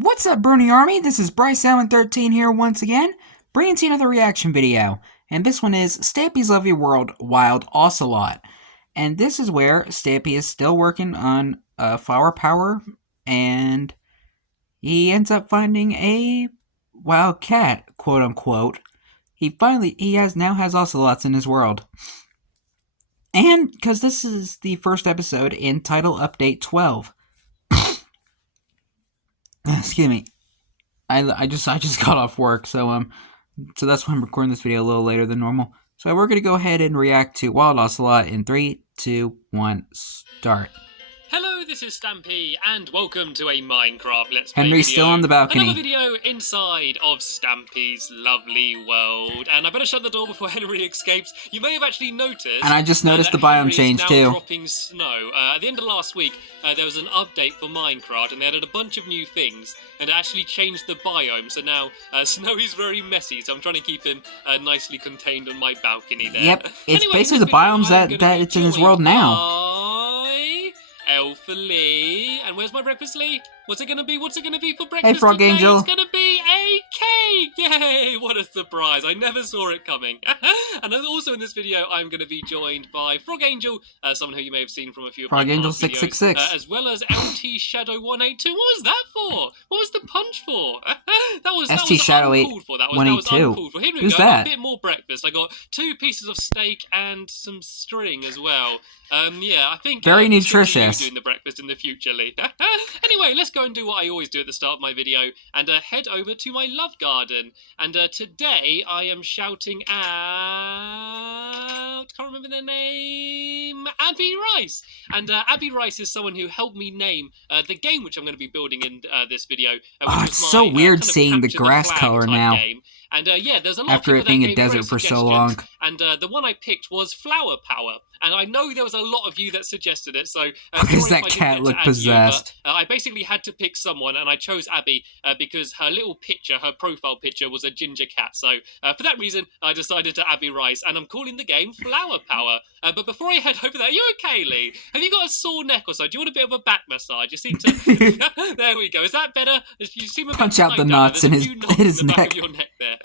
What's up, Brony Army? This is BryceAllen13 here once again, bringing to you another reaction video. And this one is Stampy's Lovely World Wild Ocelot. And this is where Stampy is still working on flower power, and he ends up finding a wild cat, quote unquote. He now has Ocelots in his world. And because this is the first episode in Title Update 12. Excuse me. I just got off work, so that's why I'm recording this video a little later than normal. So we're gonna go ahead and react to Wild Ocelot in 3, 2, 1, start. Hello, this is Stampy, and welcome to a Minecraft Let's Play Henry's video. still on the balcony. Another video inside of Stampy's lovely world. And I better shut the door before Henry escapes. You may have actually noticed... And I just noticed the biome change too. Dropping snow. At the end of last week, there was an update for Minecraft, and they added a bunch of new things, and it actually changed the biome. So now, Snow is very messy, so I'm trying to keep him nicely contained on my balcony there. Yep, it's anyway, basically the biomes that it's in his world now. Elfily. And where's my breakfast, Lee? What's it gonna be? What's it gonna be for breakfast? Hey, Frog today? Angel. It's gonna be a cake! Yay! What a surprise. I never saw it coming. And also in this video, I'm gonna be joined by Frog Angel, someone who you may have seen from a few of my Frog Angel videos, 666. as well as LT Shadow 182. What was that for? What was the punch for? that was Shadow uncalled for. That was 182. uncalled for. Here we Who's go. I got that? a bit more breakfast. I got 2 pieces of steak and some string as well. Yeah, I think very it's gonna be nutritious. you doing the breakfast in the future, Lee. Anyway, let's go and do what I always do at the start of my video and head over to my love garden. And today I am shouting out, can't remember their name, Abby Rice. And Abby Rice is someone who helped me name the game which I'm going to be building in this video. It's so weird seeing the grass color now. Game. And yeah, there's a lot after of it being a people that gave desert for great so long. And the one I picked was Flower Power. And I know there was a lot of you that suggested it, so... Because that cat looked possessed. I basically had to pick someone, and I chose Abby because her little picture, her profile picture, was a ginger cat. So for that reason, I decided to Abby Rice, and I'm calling the game Flower Power. But before I head over there, are you okay, Lee? Have you got a sore neck or so? Do you want a bit of a back massage? You seem to... There we go. Is that better? You seem a bit Punch out the knots in his the back neck. of your neck there.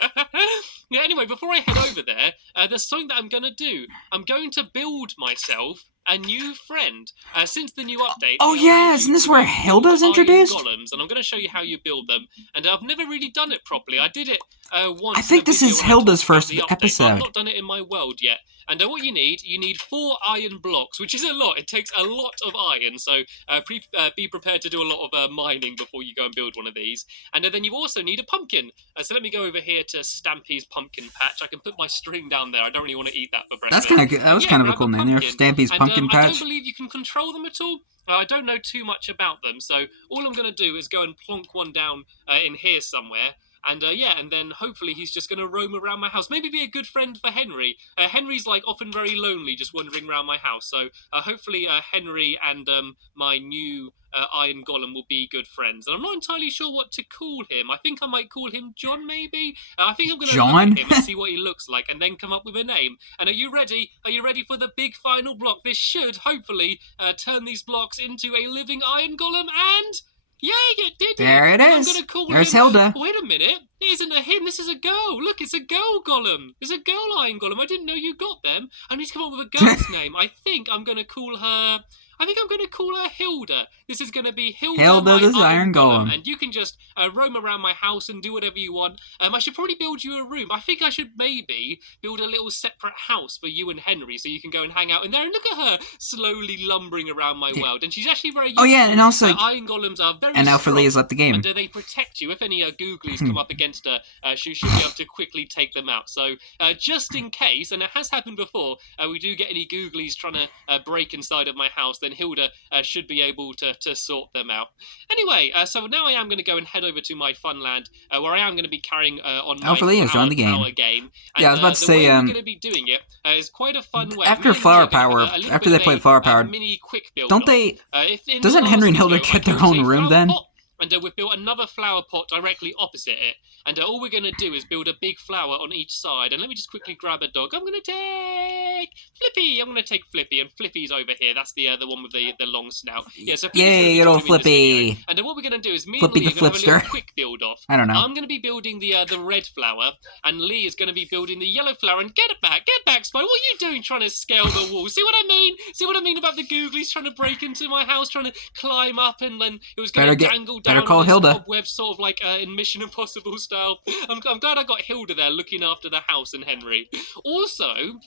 Yeah, anyway, before I head over there, there's something that I'm going to do. I'm going to build myself a new friend. Since the new update... Oh yeah, isn't this where Hilda's introduced? Golems, and I'm going to show you how you build them. And I've never really done it properly. I did it once. I think this is Hilda's first episode. I've not done it in my world yet. And what you need 4 iron blocks, which is a lot. It takes a lot of iron, so be prepared to do a lot of mining before you go and build one of these. And then you also need a pumpkin. So let me go over here to Stampy's pumpkin patch. I can put my string down there. I don't really want to eat that for breakfast. That's kind of good. That was kind of a cool name there, Stampy's pumpkin patch. I don't believe you can control them at all. I don't know too much about them, so all I'm going to do is go and plonk one down in here somewhere. And yeah, and then hopefully he's just going to roam around my house. Maybe be a good friend for Henry. Henry's like often very lonely just wandering around my house. So hopefully Henry and my new iron golem will be good friends. And I'm not entirely sure what to call him. I think I might call him John, maybe? I think I'm going to look at him and see what he looks like and then come up with a name. And are you ready? Are you ready for the big final block? This should hopefully turn these blocks into a living iron golem and... Yeah, it did. There it is. I'm gonna call There's him... Hilda. Wait a minute. It isn't a him. This is a girl. Look, it's a girl golem. It's a girl iron golem. I didn't know you got them. I need to come up with a girl's name. I think I'm going to call her... Hilda. This is going to be Hilda the Iron Golem. And you can just roam around my house and do whatever you want. I should probably build you a room. I think I should maybe build a little separate house for you and Henry so you can go and hang out in there. And look at her slowly lumbering around my world. And she's actually very useful. Oh yeah, and also... Iron Golems are very and Alpha has left the game. And they protect you. If any googlies come up against her, she should be able to quickly take them out. So just in case, and it has happened before, we do get any googlies trying to break inside of my house, then Hilda should be able to sort them out. Anyway, so now I am going to go and head over to my fun land, where I am going to be carrying on my Alpha has joined the game. game. And, yeah, I was about to say, we're going to be doing it is quite a fun way. After Flower Power, after they play Flower Power, mini quick build don't they... Doesn't Henry and Hilda get their own room then? and we've built another flower pot directly opposite it. And all we're going to do is build a big flower on each side. And let me just quickly grab a dog. I'm going to take Flippy. I'm going to take Flippy, and Flippy's over here. That's the one with the long snout. Yeah, so Yay, good old Flippy. And what we're going to do is me Flippy and Lee the are going to have a Flipster. little quick build off. I don't know. I'm going to be building the red flower, and Lee is going to be building the yellow flower. And get back, Spy. What are you doing trying to scale the wall? See what I mean? See what I mean about the googlies trying to break into my house, trying to climb up, and then it was going to dangle down on this cobweb, sort of like in Mission Impossible style. I'm glad I got Hilda there looking after the house and Henry. Also,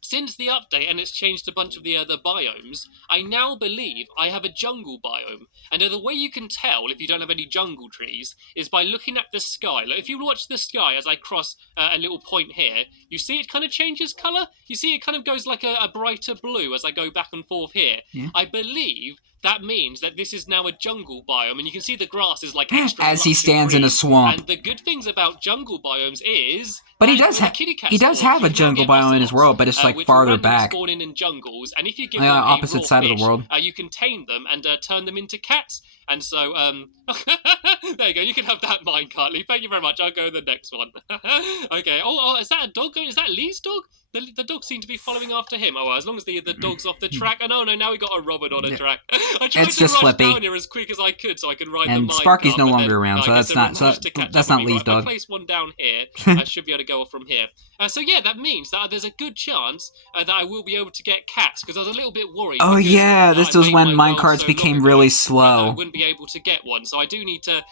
since the update and it's changed a bunch of the other biomes, I now believe I have a jungle biome. And the way you can tell if you don't have any jungle trees is by looking at the sky. Like, if you watch the sky as I cross a little point here, you see it kind of changes colour. You see it kind of goes like a brighter blue as I go back and forth here. Yeah. I believe that means that this is now a jungle biome, and you can see the grass is like extra as he stands in a swamp. And the good things about jungle biomes is, but he does have a jungle biome in his world, but it's like farther back. Spawning in jungles, and if you give them opposite side fish, of the world, you can tame them and turn them into cats. And so, there you go. You can have that minecart, Lee. Thank you very much. I'll go to the next one. Okay. Oh, is that a dog? Is that Lee's dog? The dog seemed to be following after him. Oh, well, as long as the dog's off the track. Oh, no, now we got a Robin on a track. I tried to rush down here as quick as I could so I could ride the minecart. And Sparky's no longer around, so that's not Lee's dog. If I place one down here, I should be able to go off from here. So yeah, that means that there's a good chance that I will be able to get cats, because I was a little bit worried. Oh yeah, this was when minecarts became really slow. I wouldn't be able to get one, so I do need to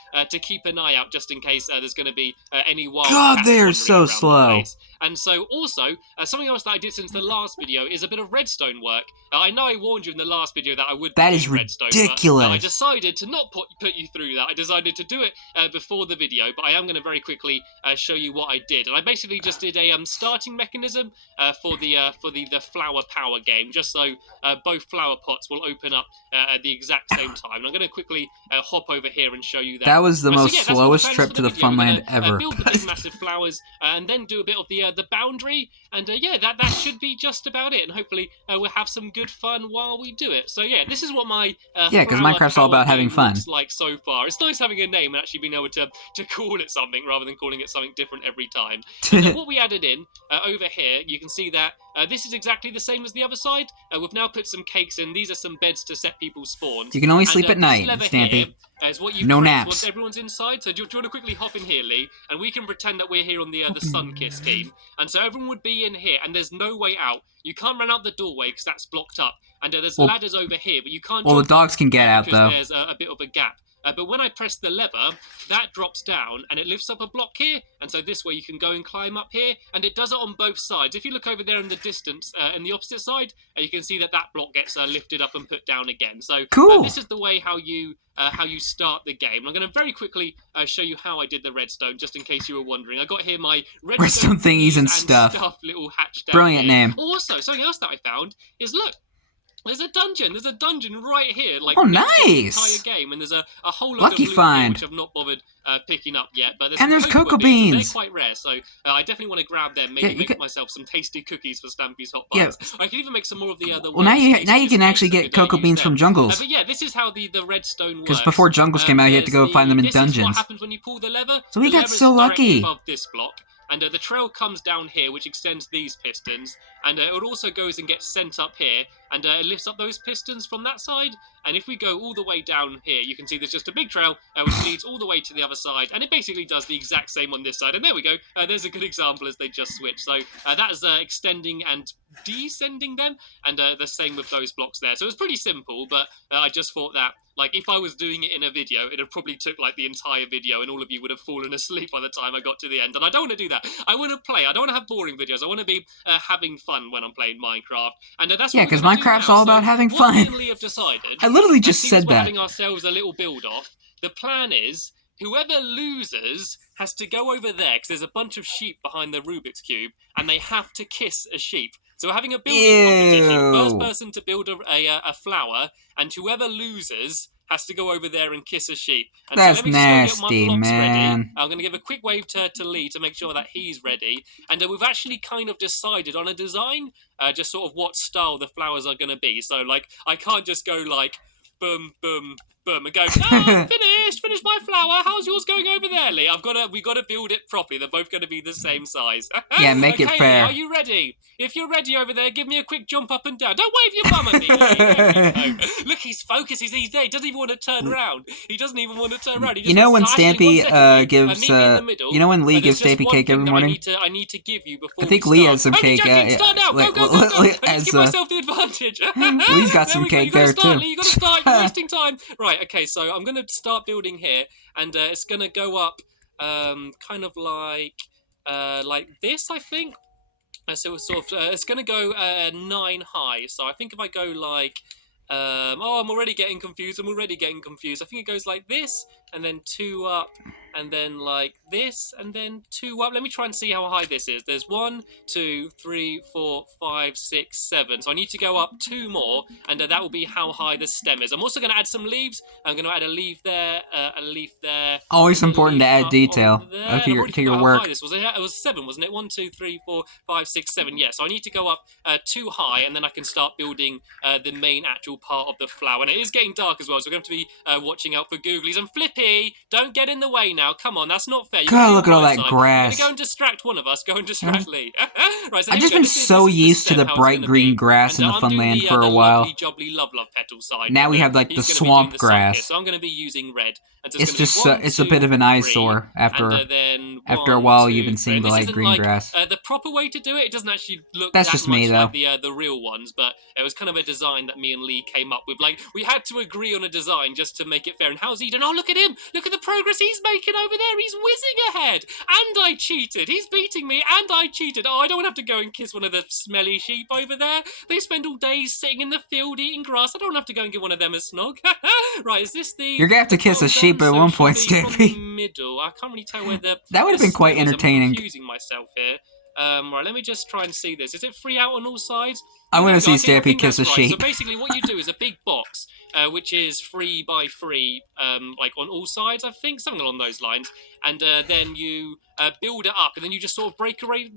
keep an eye out just in case there's going to be any wild cats they're so slow. And so also, something else that I did since the last video is a bit of redstone work. I know I warned you in the last video that I would do redstone. Ridiculous. But I decided to not put you through that. I decided to do it before the video, but I am going to very quickly show you what I did. And I basically just did a starting mechanism for the flower power game, just so both flower pots will open up at the exact same time. And I'm going to quickly hop over here and show you that. That was the most slowest trip to the Funland ever. Build the big massive flowers and then do a bit of the boundary, and yeah, that should be just about it. And hopefully we'll have some good fun while we do it. So yeah, this is what my because Minecraft's all about having fun. Like so far, it's nice having a name and actually being able to call it something rather than calling it something different every time. And what we added in over here, you can see that this is exactly the same as the other side. We've now put some cakes in. These are some beds to set people's spawns. You can only sleep at night, Stampy. Is what you no press naps. once everyone's inside. So do you want to quickly hop in here, Lee? And we can pretend that we're here on the Sunkiss team. And so everyone would be in here, and there's no way out. You can't run out the doorway because that's blocked up. And there's ladders over here, but you can't. Well, the dogs can get out though. There's a bit of a gap. But when I press the lever, that drops down and it lifts up a block here. And so this way you can go and climb up here. And it does it on both sides. If you look over there in the distance, in the opposite side, you can see that block gets lifted up and put down again. So cool. This is the way how you start the game. I'm going to very quickly show you how I did the redstone, just in case you were wondering. I got here my redstone thingies and stuff. Little hatch down Brilliant here. name. Also, something else that I found is, look. There's a dungeon right here. Like, oh, nice! The entire game, and there's a whole lot of loot here, which I've not bothered picking up yet. But there's cocoa beans. They're quite rare, so I definitely want to grab them. Maybe make myself some tasty cookies for Stampy's hot buns. Yeah. I can even make some more of the other. Well, now you can actually get cocoa beans from jungles. But yeah, this is how the redstone works. Because before jungles came out, you had to go find them in dungeons. This is what happens when you pull the lever. So we got so lucky. Above this block. And the trail comes down here, which extends these pistons. And it also goes and gets sent up here. And it lifts up those pistons from that side. And if we go all the way down here, you can see there's just a big trail, which leads all the way to the other side. And it basically does the exact same on this side. And there we go. There's a good example as they just switch. So that is extending and descending them. And the same with those blocks there. So it's pretty simple, but I just thought that, like, if I was doing it in a video, it would probably took, like, the entire video, and all of you would have fallen asleep by the time I got to the end. And I don't want to do that. I want to play. I don't want to have boring videos. I want to be having fun when I'm playing Minecraft. And that's because Minecraft's all about having fun. What we have decided, I literally just said that. We're having ourselves a little build-off. The plan is, whoever loses has to go over there, because there's a bunch of sheep behind the Rubik's Cube, and they have to kiss a sheep. So we're having a building competition. First person to build a flower, and whoever loses has to go over there and kiss a sheep. And that's so let me nasty, get my man. Ready. I'm going to give a quick wave to Lee to make sure that he's ready. And we've actually kind of decided on a design, just sort of what style the flowers are going to be. So, like, I can't just go like, boom, boom, boom, and go, finish, finished my flower. How's yours going over there, Lee? We gotta build it properly. They're both gonna be the same size. Yeah, make it fair. Lee, are you ready? If you're ready over there, give me a quick jump up and down. Don't wave your bum at me, Lee. There we go. Look, he's focused. He's there. He doesn't even want to turn around. He doesn't even want to turn around. You know when Stampy gives, you know when Lee gives Stampy cake every morning? I need to give you before I think Lee has some cake. Start now. Go. I need to give myself the advantage. Lee's got some cake there too. Lee, you gotta start. You're wasting time. Right. Okay. So I'm gonna start building here, and it's gonna go up, kind of like this, I think. So it's gonna go 9 high. So I think if I go like, I'm already getting confused. I think it goes like this, and then 2 up, and then like this, and then 2 up. Let me try and see how high this is. There's 1, 2, 3, 4, 5, 6, 7. So I need to go up 2 more, and that will be how high the stem is. I'm also going to add some leaves. I'm going to add a leaf there, a leaf there. Always important to add detail to your work. This was it was 7, wasn't it? 1, 2, 3, 4, 5, 6, 7. Yeah. So I need to go up 2 high, and then I can start building the main actual part of the flower. And it is getting dark as well, so we're going to be watching out for googlies. And Flippy, don't get in the way now. Come on, that's not fair. God, look at all that grass. Go and distract one of us. Go and distract Lee. Right, so I've just been so used to the bright green grass in the Funland for a while. Jubbly love petal side. Now we have like the swamp grass. So I'm going to be using red. It's just it's a bit of an eyesore after a while. You've been seeing the light green grass. The proper way to do it, it doesn't actually look that's that just much me though. Like the real ones, but it was kind of a design that me and Lee came up with. Like we had to agree on a design just to make it fair. And how's Eden? Oh, look at him! Look at the progress he's making over there. He's whizzing ahead. And I cheated. He's beating me, and I cheated. Oh, I don't want to have to go and kiss one of the smelly sheep over there. They spend all day sitting in the field eating grass. I don't have to go and give one of them a snog. Right, is this the? You're gonna have to kiss a sheep at one point, Stampy. Middle. I can't really tell where the. That would have been quite entertaining. I'm confusing myself here. Right, let me just try and see this. Is it free out on all sides? I want to see Stampy kiss a sheep. So basically what you do is a big box, which is 3 by 3, like on all sides, I think, something along those lines. And then you build it up, and then you just sort of break away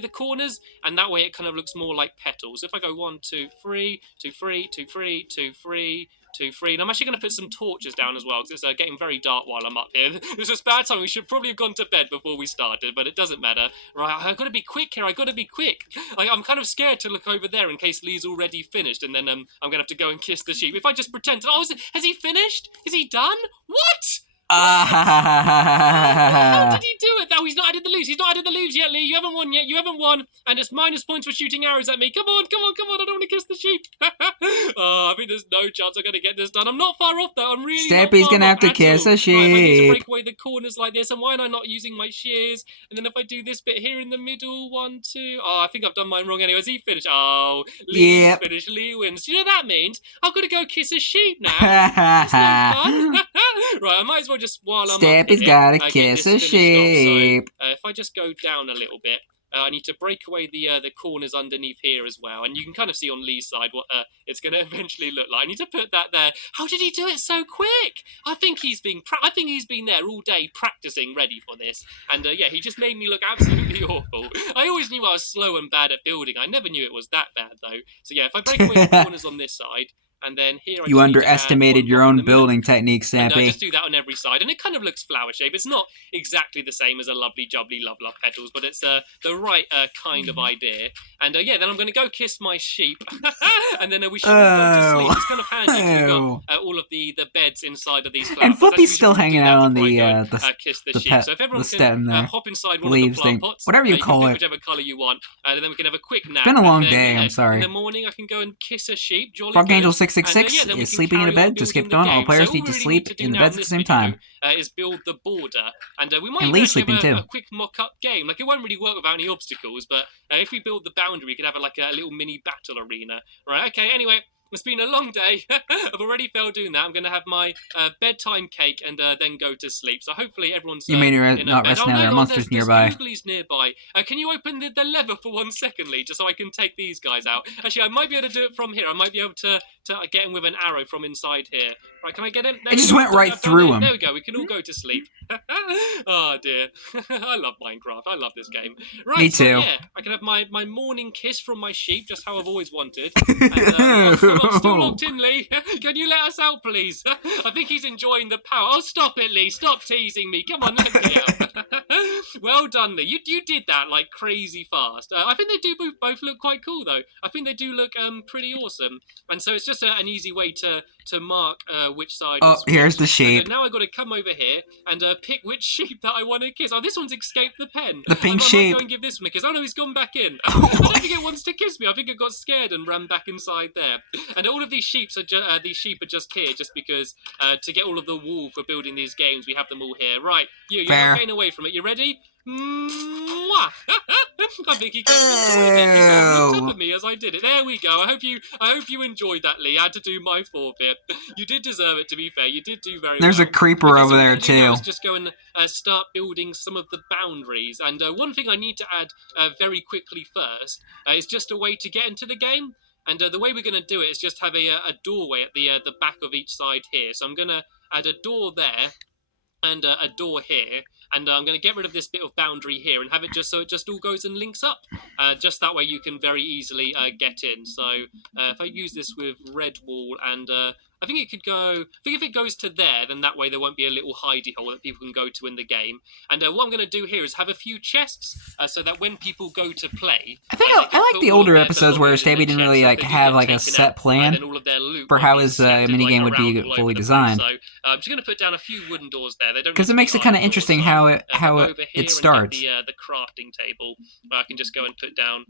the corners, and that way it kind of looks more like petals. If I go 1, 2, 3, 2, 3, 2, 3, 2, 3, 2, 3, and I'm actually going to put some torches down as well, because it's getting very dark while I'm up here. This was bad time. We should probably have gone to bed before we started, but it doesn't matter. Right, I've got to be quick here. I've got to be quick. Like, I'm kind of scared to look over there in case Lee's already finished, and then I'm going to have to go and kiss the sheep. If I just pretend, has he finished? Is he done? What? How did he do it? No, he's not added the leaves. He's not added the leaves yet, Lee. You haven't won yet. You haven't won. And it's minus points for shooting arrows at me. Come on. I don't want to kiss the sheep. I think there's no chance I'm going to get this done. I'm not far off, though. I'm really Stampy's going to have to kiss a sheep. Right, I need to break away the corners like this. And why am I not using my shears? And then if I do this bit here in the middle, 1, 2. Oh, I think I've done mine wrong anyway. Has he finished? Oh, Lee's finished. Lee wins. You know what that means? I've got to go kiss a sheep now. It's no fun. Right, I might as well just, while I'm Stampy's gotta kiss a sheep. So, if I just go down a little bit, I need to break away the corners underneath here as well, and you can kind of see on Lee's side what it's going to eventually look like. I need to put that there. How did he do it so quick? I think he's been there all day practicing, ready for this. And yeah, he just made me look absolutely awful. I always knew I was slow and bad at building. I never knew it was that bad though. So yeah, if I break away the corners on this side. And then here you underestimated your own building technique, Stampy. And I just do that on every side, and it kind of looks flower shape. It's not exactly the same as a lovely jubbly love petals, but it's the right kind of idea. And yeah, then I'm going to go kiss my sheep, and then we should go to sleep. It's kind of handy because we've got all of the beds inside of these flowers. And Flippy's still hanging out on the kiss the sheep. So if everyone can hop inside one leaves of the plant pots, whatever you call can it, pick whichever colour you want, and then we can have a quick nap. It's been a long day. I'm sorry. In the morning, I can go and kiss a sheep. Frog Angel 666 is sleeping in a bed. Just skipped on. All players need to sleep in the beds at the same time. Is build the border, and we might Lee's sleeping too. A quick mock-up game. Like it won't really work without any obstacles, but if we build the boundary, we could have a little mini battle arena. Right? Okay. Anyway. It's been a long day. I've already failed doing that. I'm going to have my bedtime cake and then go to sleep. So hopefully everyone's you mean you're not resting now? There are monsters nearby. There's nearby. Can you open the lever for 1 second, Lee, just so I can take these guys out? Actually, I might be able to do it from here. I might be able to get in with an arrow from inside here. Right, can I get in? It just went right through him. There we go. We can all go to sleep. Oh dear. I love Minecraft. I love this game. Right, Me too. So, yeah, I can have my morning kiss from my sheep, just how I've always wanted. And, I'm still locked in, Lee. Can you let us out, please? I think he's enjoying the power. Oh, stop it, Lee. Stop teasing me. Come on, let me out. Well done, Lee. You did that like crazy fast. I think they do both look quite cool, though. I think they do look pretty awesome. And so it's just an easy way to mark which side. Oh, here's the sheep. And now I've got to come over here and pick which sheep that I want to kiss. Oh, this one's escaped the pen. The pink sheep. I might go and give this one a kiss. Oh no, he's gone back in. I don't think it wants to kiss me. I think it got scared and ran back inside there. And all of these sheep are just here just because to get all of the wool for building these games, we have them all here. Right, you're not getting away from it. You ready? Mwah! I think he kind of enjoyed it. He sort of looked up at me as I did it. There we go. I hope you enjoyed that, Lee. I had to do my forfeit. You did deserve it, to be fair. You did do very well. There's a creeper over there, too. Let's just go and start building some of the boundaries. And one thing I need to add very quickly first is just a way to get into the game. And the way we're going to do it is just have a doorway at the back of each side here. So I'm going to add a door there and a door here. And I'm going to get rid of this bit of boundary here and have it just so it just all goes and links up. Just that way you can very easily get in. So if I use this with red wall and I think it could go... I think if it goes to there, then that way there won't be a little hidey hole that people can go to in the game. And what I'm going to do here is have a few chests so that when people go to play... I think I like the older episodes where Stampy didn't really have like a set plan for how his minigame would be fully designed. So I'm just going to put down a few wooden doors there. Because it makes it kind of interesting how it starts. The crafting table, I can just go and put down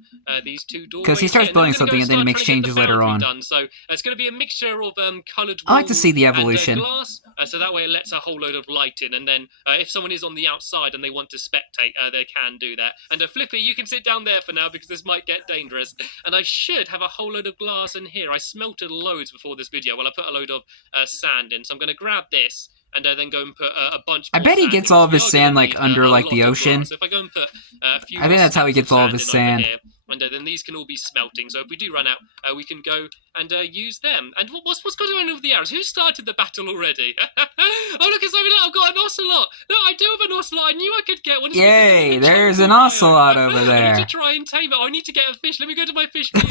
these two doors. Because he starts building something and then he makes changes later on. So it's going to be a mixture of coloured I like to see the evolution. And glass, so that way it lets a whole load of light in, and then if someone is on the outside and they want to spectate, they can do that. And Flippy, you can sit down there for now because this might get dangerous. And I should have a whole load of glass in here. I smelted loads before this video. Well, I put a load of sand in, so I'm going to grab this and then go and put a bunch more. I bet he gets all of his sand like under like the ocean. So if I go and put a few, I think that's how he gets all of his sand. Here, and then these can all be smelting. So if we do run out, we can go and use them. And what's going on with the arrows? Who started the battle already? Oh, look, it's over there. I've got an Ocelot. No, I do have an Ocelot. I knew I could get one. Yay, there's an Ocelot over there. I need to try and tame it. I need to get a fish. Let me go to my fish game.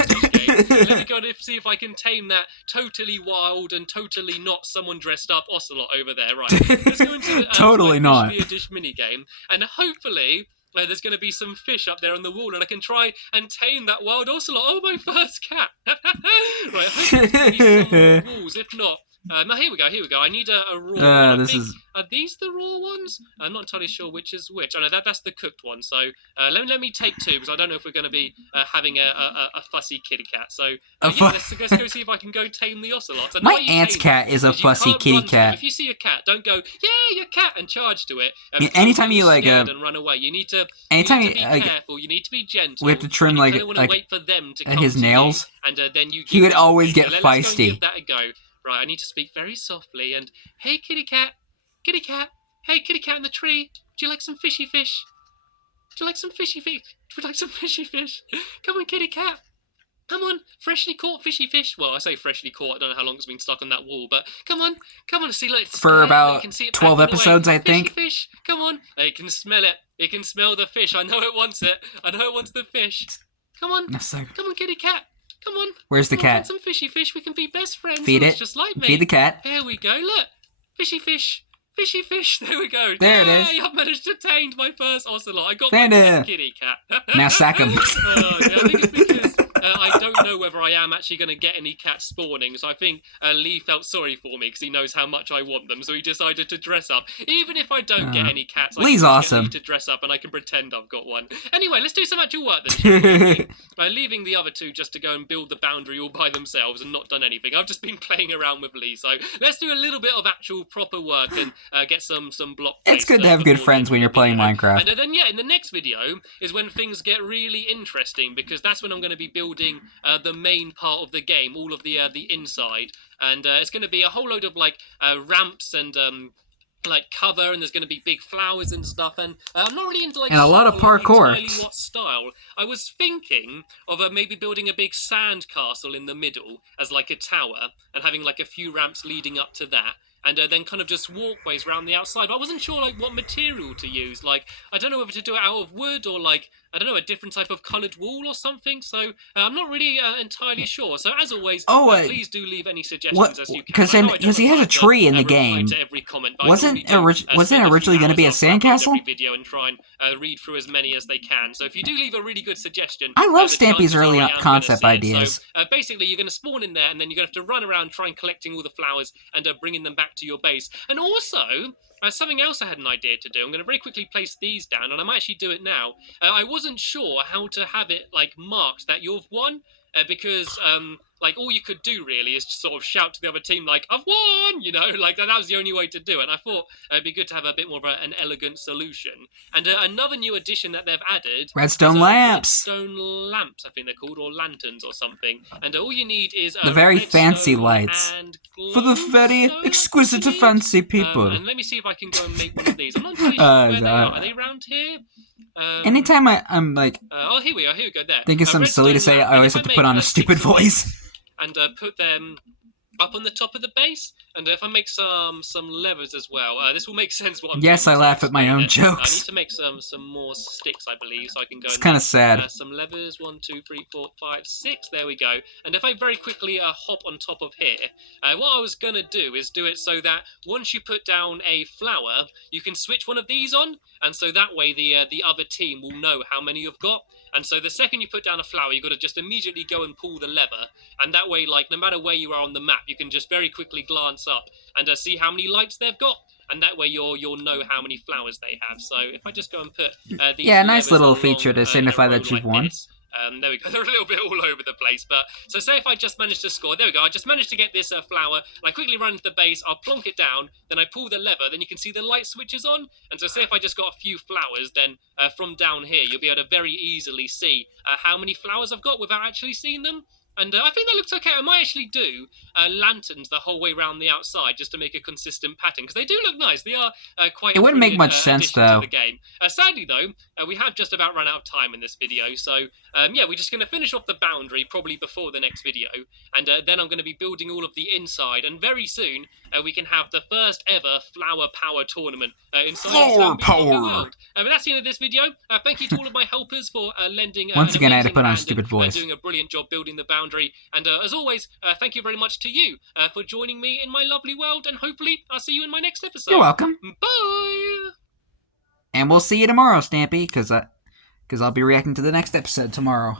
Let me go and see if I can tame that totally wild and totally not someone dressed up Ocelot over there. Right, let's go into the totally not Fish Dish minigame. And hopefully... there's going to be some fish up there on the wall, and I can try and tame that wild Ocelot. Oh, my first cat! Right, hopefully there's going to be some more walls. If not, no, here we go. I need a raw one. Are these the raw ones? I'm not entirely sure which is which. Oh, no, that's the cooked one. So let me take two, because I don't know if we're going to be having a fussy kitty cat. So let's go see if I can go tame the Ocelots. My aunt's cat is a fussy kitty cat. If you see a cat, don't go, yeah, your cat, and charge to it. Anytime you like and run away, you need to be careful. You need to be gentle. We have to trim like wait for them to come his nails. And then he would always get feisty. Let's go and give that a go. Right, I need to speak very softly and, hey, kitty cat, hey, kitty cat in the tree, would you like some fishy fish? Would you like some fishy fish? Would you like some fishy fish? Come on, kitty cat. Come on, freshly caught fishy fish. Well, I say freshly caught, I don't know how long it's been stuck on that wall, but come on, see, look, it's for about 12 episodes, I think. Fishy fish, come on. It can smell it. It can smell the fish. I know it wants it. I know it wants the fish. Come on, come on, kitty cat. Come on. Where's the cat? Want some fishy fish. We can be best friends. Feed it. Just like me. Feed the cat. There we go. Look. Fishy fish. Fishy fish. There we go. There it is. I've managed to tame my first Ocelot. I got my kitty cat. Now sack him. Yeah, I think it's because I don't know whether I am actually going to get any cats spawning. So I think Lee felt sorry for me because he knows how much I want them. So he decided to dress up. Even if I don't get any cats, Lee's awesome. I can get Lee to dress up and I can pretend I've got one. Anyway, let's do some actual work then. Leaving the other two just to go and build the boundary all by themselves and not done anything. I've just been playing around with Lee. So let's do a little bit of actual proper work and get some block. It's good to have good friends when you're playing Minecraft. And then in the next video is when things get really interesting, because that's when I'm going to be building the main part of the game, all of the inside, and it's going to be a whole load of like ramps and like cover, and there's going to be big flowers and stuff, and I'm not really into like and a lot of parkour. entirely what style. I was thinking of maybe building a big sand castle in the middle as like a tower, and having like a few ramps leading up to that, and then kind of just walkways around the outside. But I wasn't sure like what material to use. Like I don't know whether to do it out of wood or like I don't know, a different type of coloured wall or something. So I'm not really entirely sure. So as always, please do leave any suggestions as you can. Because he has a tree in the game. To every comment, but wasn't it originally going to be a sandcastle? Every video and try and read through as many as they can. So if you do leave a really good suggestion, I love Stampy's early concept ideas. So basically, you're going to spawn in there, and then you're going to have to run around trying collecting all the flowers and bringing them back to your base. And also, something else I had an idea to do. I'm going to very quickly place these down, and I might actually do it now. I wasn't sure how to have it like marked that you've won, because like all you could do really is just sort of shout to the other team like I've won, you know, like that was the only way to do it. And I thought it'd be good to have a bit more of an elegant solution. And another new addition that they've added, redstone lamps. Redstone lamps, I think they're called, or lanterns or something. And all you need is the very fancy lights for the very exquisite fancy people. And let me see if I can go and make one of these. I'm not entirely sure where they are. Are they around here? Anytime I'm like, oh, here we go. There. Thinking something silly to say, I always have to put on a stupid voice. And put them up on the top of the base. And if I make some levers as well, this will make sense. What I'm doing. I laugh at my own jokes. I need to make some more sticks, I believe, so I can go. It's kind of sad. Some levers. 1, 2, 3, 4, 5, 6. There we go. And if I very quickly hop on top of here, what I was gonna do is do it so that once you put down a flower, you can switch one of these on, and so that way the other team will know how many you've got. And so the second you put down a flower, you've got to just immediately go and pull the lever. And that way, like, no matter where you are on the map, you can just very quickly glance up and see how many lights they've got. And that way you'll know how many flowers they have. So if I just go and put these nice little feature to signify that you've won. There we go. They're a little bit all over the place. But so say if I just managed to score. There we go. I just managed to get this flower. And I quickly run to the base. I'll plonk it down. Then I pull the lever. Then you can see the light switches on. And so say if I just got a few flowers, then from down here, you'll be able to very easily see how many flowers I've got without actually seeing them. And I think that looks okay. I might actually do lanterns the whole way around the outside just to make a consistent pattern, because they do look nice. They are quite. It wouldn't make much sense though. To the game. Sadly though, we have just about run out of time in this video, so we're just going to finish off the boundary probably before the next video, and then I'm going to be building all of the inside, and very soon we can have the first ever flower power tournament inside Flower power. But that's the end of this video. Thank you to all of my helpers for lending. Once again, I had to put on a stupid voice. Doing a brilliant job building the boundary. And as always, thank you very much to you for joining me in my lovely world, and hopefully I'll see you in my next episode. You're welcome. Bye! And we'll see you tomorrow, Stampy, because I'll be reacting to the next episode tomorrow.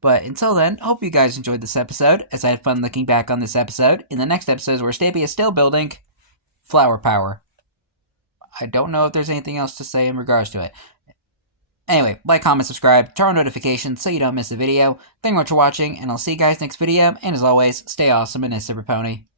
But until then, hope you guys enjoyed this episode, as I had fun looking back on this episode. In the next episode, where Stampy is still building flower power. I don't know if there's anything else to say in regards to it. Anyway, like, comment, subscribe, turn on notifications so you don't miss a video. Thank you much for watching, and I'll see you guys next video, and as always, stay awesome and S3EP15.